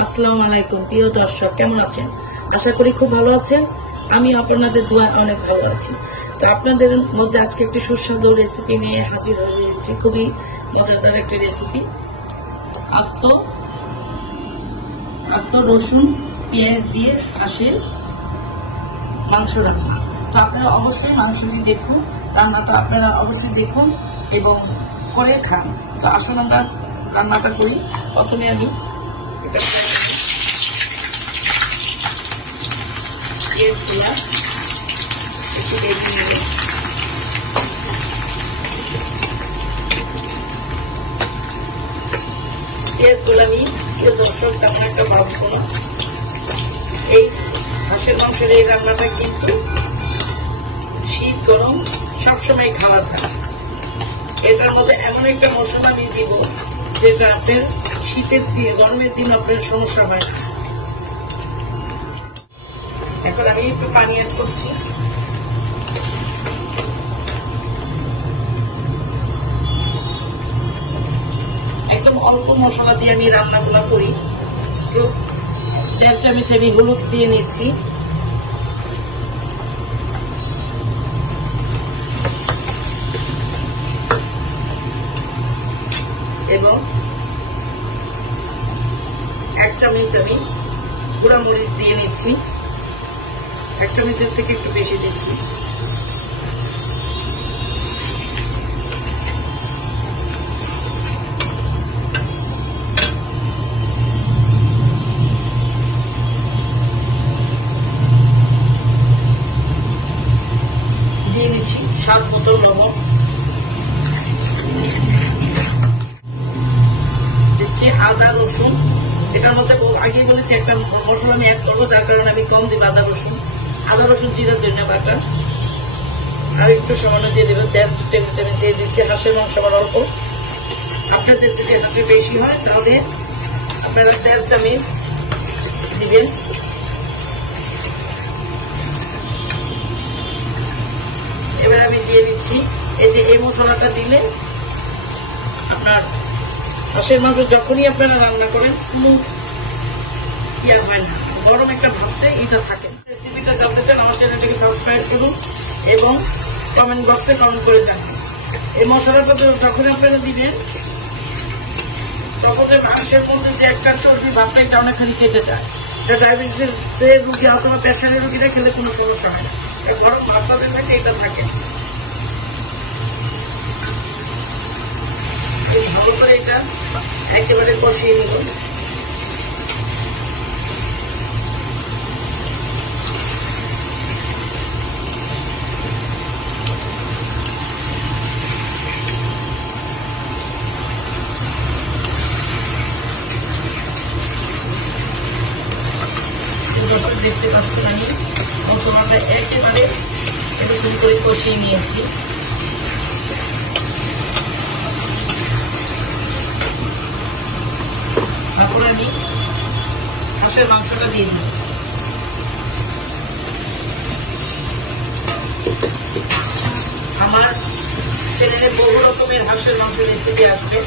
আসসালামু আলাইকুম প্রিয় দর্শক, কেমন আছেন? আশা করি খুব ভালো আছেন। আমি আপনাদের দোয়া অনেক ভালো আছি। তো আপনাদের মধ্যে আজকে একটি সুস্বাদু রেসিপি নিয়ে হাজির হয়েছি। খুবই মজাদার একটি রেসিপি, আস্ত রসুন পেঁয়াজ দিয়ে হাঁসের মাংস রান্না। তো আপনারা অবশ্যই মাংসটি দেখুন, রান্নাটা আপনারা অবশ্যই দেখুন এবং করে খান। তো আসুন আমরা রান্নাটা করি। প্রথমে আমি পেঁয়াজগুলা একটু ভেজে নেব। পেঁয়াজগুলো আমি দর্শক তেমন একটা ভাজবো না। এই হাঁসের মাংসের এই রান্নাটা কিন্তু শীত গরম সবসময় খাওয়া যায়। এটার মধ্যে এমন একটা মশলা আমি দিব যেটা আপনার শীতের দিন গরমের দিন আপনার সমস্যা হয় না। এখন আমি একটু পানি অ্যাড করছি। একদম অল্প মশলা দিয়ে আমি রান্নাগুলো করি। 1.5 চামচ আমি হলুদ দিয়ে নিচ্ছি, এবং 1 চামচ আমি গুঁড়া মরিচ দিয়ে নিচ্ছি। 1 চামচের থেকে একটু বেশি দিচ্ছি। দিয়ে নিচ্ছি স্বাদ মতো লবণ, দিচ্ছি আদা রসুন। এটার মধ্যে আগেই বলেছি একটা মশলা আমি অ্যাড করবো, যার কারণে আমি কম দিব আদা রসুন। আদা রসুন জিরা ধনিয়া বাটা আর একটু সামান্য দিয়ে দেবেন। 1.5 টেবিল চামচ দিয়ে দিচ্ছি। হাঁসের মাংস আমার অল্প, আপনাদের যদি হাতে বেশি হয় তাহলে আপনারা 1.5 চামচ দিবেন। এবার আমি দিয়ে দিচ্ছি এই মশলাটা দিলে আপনার হাঁসের মাংস যখনই আপনারা রান্না করেন কোনো ইয়া হয় না, গরম একটা ভাব চাই, এটা থাকে। রেসিপিটা জানতে চান আমার চ্যানেলটাকে সাবস্ক্রাইব করুন এবং কমেন্ট বক্সে কমেন্ট করে জানান। এই মশলাটা যখন আপনারা দিবেন তখন মাংসের মধ্যে যে একটা চর্বি ভাবটা এটা অনেকখানি কেটে যায়। এটা ডায়াবেটিসের রুগী অথবা প্রেশারের রুগীরা খেলে কোনো সমস্যা হয় না। গরম ভাবটা থাকে এটা থাকে। ভালো করে এটা একেবারে কষিয়ে নিব। দেখতে পাচ্ছেন আমি মশলাটা একেবারে এরকম করে কষিয়ে নিয়েছি। তারপর আমি হাঁসের মাংসটা দিয়ে দিই। আমার চ্যানেলে বহু রকমের হাঁসের মাংস রেসিপি আসবে।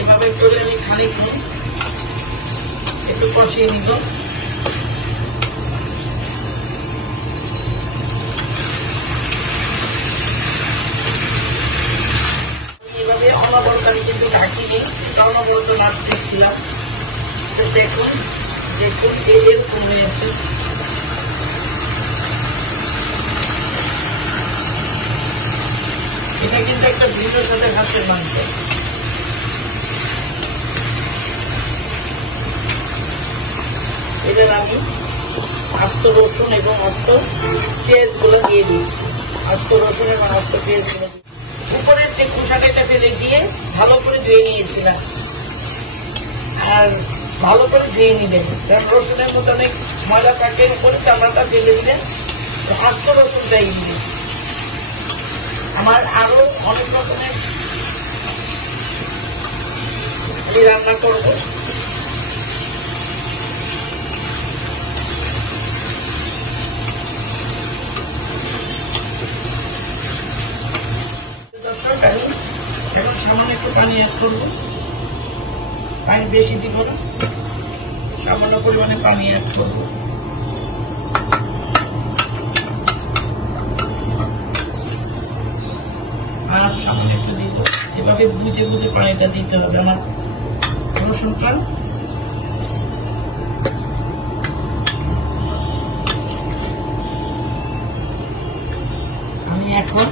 এভাবে করে আমি খানিকক্ষণ একটু কষিয়ে নিব। এভাবে অনবরত আমি কিন্তু ঢাকিনি, অনবরত মাছ দিচ্ছিলাম। দেখুন এরকম হয়েছে। এটা কিন্তু একটা ভিন্ন সাথে হাঁসের মাংস। এবার আমি আস্ত রসুন এবং আস্ত পেঁয়াজ গুলো দিয়ে দিচ্ছি। আস্ত রসুন এবং আস্ত পেঁয়াজ গুলো উপরের যে খোসাটা ফেলে দিয়ে ভালো করে ধুয়ে নিয়েছিলাম। আর ভালো করে ধুয়ে নিবেন, কারণ রসুনের মধ্যে অনেক ময়লা থাকে। উপরে চামড়াটা ফেলে দিলেন। আস্ত রসুনটাই দিন। আমার আরো অনেক রকমের রান্না করবো। করবো, পানি বেশি দিব না, সামান্য পরিমাণে পানি অ্যাড করবো। আর সামান্য একটু দিব, এভাবে বুঝে বুঝে পানিটা দিতে হবে। আমার রসুনটা আমি এখন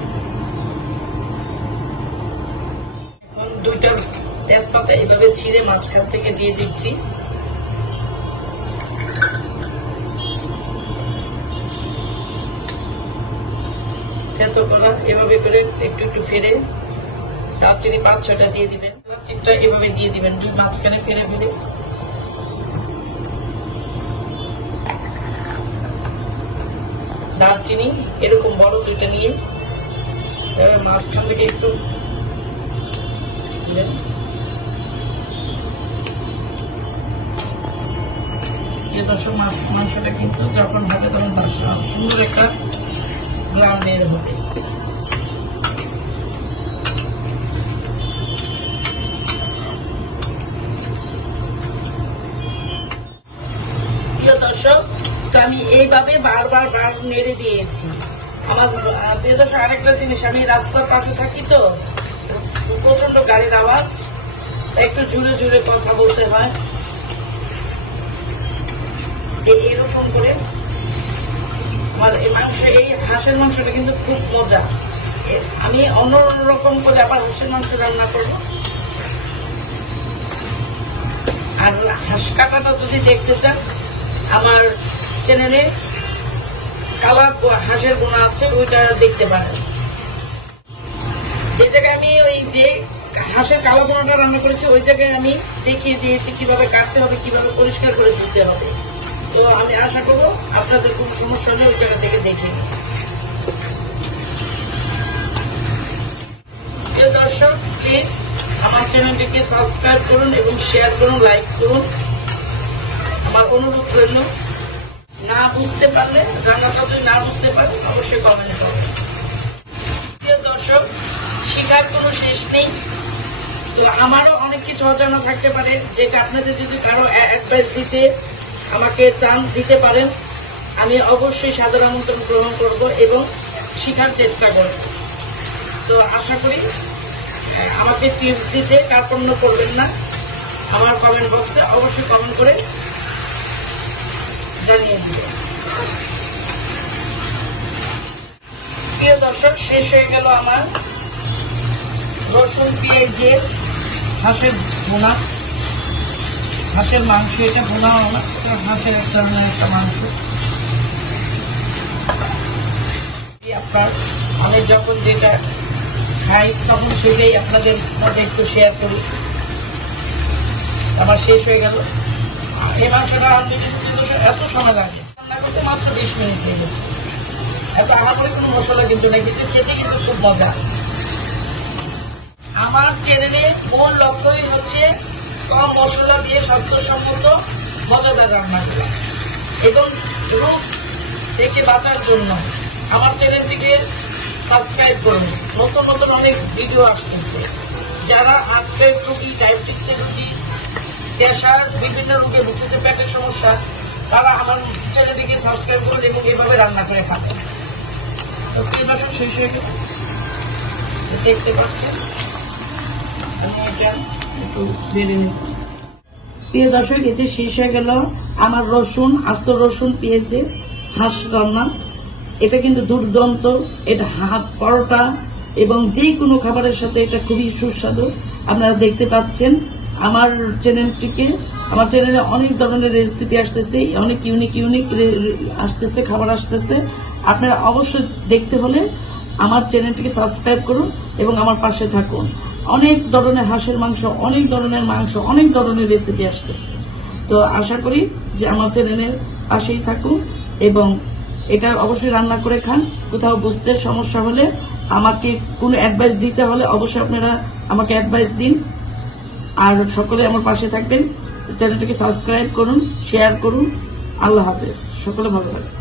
দুইটা তেজপাতা এভাবে ছিঁড়ে মাঝখান থেকে দিয়ে দিচ্ছি। থেতো করা এভাবে করে একটু একটু ফেরে দারচিনি 5-6টা দিয়ে দিবেন, চিপটা এভাবে দিয়ে দিবেন, দুই মাঝখানে ফেরে ফেলে। দারচিনি এরকম বড় দুইটা নিয়ে মাঝখান থেকে একটু দর্শক, মাংসটা কিন্তু যখন হবে তখন সুন্দর একটা গ্রাম বের হবে। প্রিয় দর্শক, তো আমি এইভাবে বারবার নেড়ে দিয়েছি। আমার প্রিয় দর্শক, আরেকটা জিনিস, আমি রাস্তার পাশে থাকি তো প্রচন্ড গাড়ির আওয়াজ, একটু জুড়ে জুড়ে কথা বলতে হয়। এরকম করে আমার এই মাংস, এই হাঁসের মাংসটা কিন্তু খুব মজা। আমি অন্যরকম করে আবার হাঁসের মাংস রান্না করব। আর হাঁস কাটাটা যদি দেখতে চান, আমার চ্যানেলে কালা হাঁসের বোনা আছে, ওইটা দেখতে পারেন। যে জায়গায় আমি ওই যে হাঁসের কালো বোনাটা রান্না করেছি, ওই জায়গায় আমি দেখিয়ে দিয়েছি কিভাবে কাটতে হবে, কিভাবে পরিষ্কার করে দিতে হবে। তো আমি আশা করবো আপনাদের কোন সমস্যা নেই, ওই জায়গা থেকে দেখে নিন। প্রিয় দর্শক, প্লিজ আমার চ্যানেলটিকে সাবস্ক্রাইব করুন এবং শেয়ার করুন, লাইক করুন। আমার অনুরোধ রইল, না বুঝতে পারলে, রান্নাটা যদি না বুঝতে পারেন অবশ্যই কমেন্ট করবেন। প্রিয় দর্শক, শিখার কোনো শেষ নেই। তো আমারও অনেক কিছু অজানা থাকতে পারে, যেটা আপনাদের যদি কারো অ্যাডভাইস দিতে আমাকে চান, দিতে পারেন। আমি অবশ্যই সাদর আমন্ত্রণ গ্রহণ করব এবং শিখার চেষ্টা করব। তো আশা করি আমাকে টিপস দিতে কার্পণ্য করবেন না। আমার কমেন্ট বক্সে অবশ্যই কমেন্ট করে জানিয়ে দিবেন। প্রিয় দর্শক, শেষ হয়ে গেল আমার রসুন পেঁয়াজের হাঁসের ভুনা, হাঁসের মাংস। এটা ভুনা না, হাঁসের একটা মাংস। আপনার আমি যখন যেটা খাই তখন সেটাই আপনাদের মধ্যে একটু শেয়ার করি। আমার শেষ হয়ে গেল। এই মাংসটা এত সময় লাগে রান্না করতে, মাত্র 20 মিনিট হয়ে গেছে। এত আহামরি কোনো মশলা কিন্তু নেই, কিন্তু খেতে কিন্তু খুব মজা। আমার চ্যানেলে মূল লক্ষ্যই হচ্ছে কম মশলা দিয়ে স্বাস্থ্যসম্মত মজাদার রান্না করা এবং রোগ থেকে বাঁচার জন্য আমার চ্যানেলটিকে সাবস্ক্রাইব করুন। নতুন নতুন অনেক ভিডিও আসতেছে। যারা হার্টের রোগী, ডায়াবেটিসের রোগী, ক্যান্সার, বিভিন্ন রোগে ভুগতেছে, পেটের সমস্যা, তারা আমার চ্যানেলটিকে সাবস্ক্রাইব করুন এবং এভাবে রান্না করে খাবেন। তো এবার শেষ হয়ে গেল, দেখতে পাচ্ছেন। প্রিয় দর্শক, এই যে শেষ হয়ে গেল আমার রসুন, আস্ত রসুন পেঁয়াজে হাঁস রান্না। এটা কিন্তু দুর্দান্ত। এটা পরোটা এবং যে কোনো খাবারের সাথে এটা খুবই সুস্বাদু। আপনারা দেখতে পাচ্ছেন আমার চ্যানেলটিকে, আমার চ্যানেলে অনেক ধরনের রেসিপি আসতেছে, অনেক ইউনিক আসতেছে, খাবার আসতেছে। আপনারা অবশ্যই দেখতে হলে আমার চ্যানেলটিকে সাবস্ক্রাইব করুন এবং আমার পাশে থাকুন। অনেক ধরনের হাঁসের মাংস, অনেক ধরনের মাংস, অনেক ধরনের রেসিপি আসতেছে। তো আশা করি যে আমার চ্যানেলের পাশেই থাকুন এবং এটা অবশ্যই রান্না করে খান। কোথাও বুঝতে সমস্যা হলে, আমাকে কোনো অ্যাডভাইস দিতে হলে অবশ্যই আপনারা আমাকে অ্যাডভাইস দিন। আর সকলে আমার পাশে থাকবেন। চ্যানেলটিকে সাবস্ক্রাইব করুন, শেয়ার করুন। আল্লাহ হাফেজ, সকলে ভালো থাকবেন।